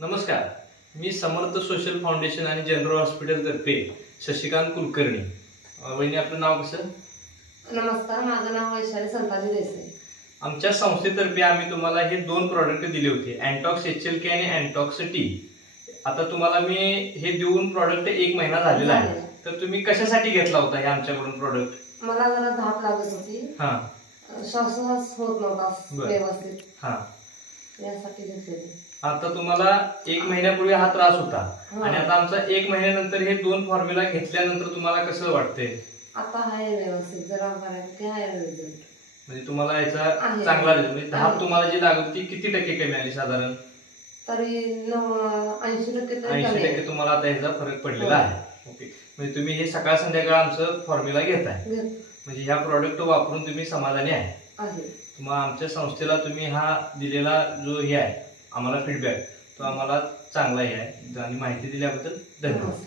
नमस्कार, मी समर्थ social foundation आणि general hospital तर्फे शशिकांत कुलकर्णी। वहिनी आपलं नाव कसं? नमस्कार, माझं नाव वैशाली संताजी देसाई। आमच्या संस्थेतर्फे आम्ही तुम्हाला हे दोन प्रॉडक्ट दिले होते, अँटॉक्स HLK आणि अँटॉक्स T। आता तुम्हाला मी हे देऊन प्रॉडक्ट 1 महिना झालेला आहे, तर तुम्ही कशासाठी घेतला होता हे आमच्याकडून प्रॉडक्ट? मला जरा धाप लागत होती, श्वासोच्छ्वास होत नव्हता व्यवस्थित, यासाठी घेतलेली। आता तुम्हाला 1 महिन्यापूर्वी हा त्रास होता आणि आता आमचा 1 महिन्यानंतर हे दोन फॉर्म्युला घेतल्यानंतर तुम्हाला कसं वाटतंय? आता आहे व्यवस्थित, जरा बऱ्यापैकी आहे रिझल्ट। म्हणजे तुम्हाला याचा चांगला रिझल्ट, म्हणजे धाप तुम्हाला जी लागत होती किती टक्के कमी आली साधारण? तरी 80% 80% तुम्हाला आता याचा फरक पडलेला आहे। ओके, म्हणजे तुम्ही हे सकाळ संध्याकाळ आमचं फॉर्म्युला घेताय, म्हणजे ह्या प्रॉडक्ट वापरून तुम्ही समाधानी आहे। मग आमच्या संस्थेला तुम्ही हा दिलेला जो हे आहे आम्हाला फीडबॅक, तो आम्हाला चांगला आहे आणि माहिती दिल्याबद्दल धन्यवाद।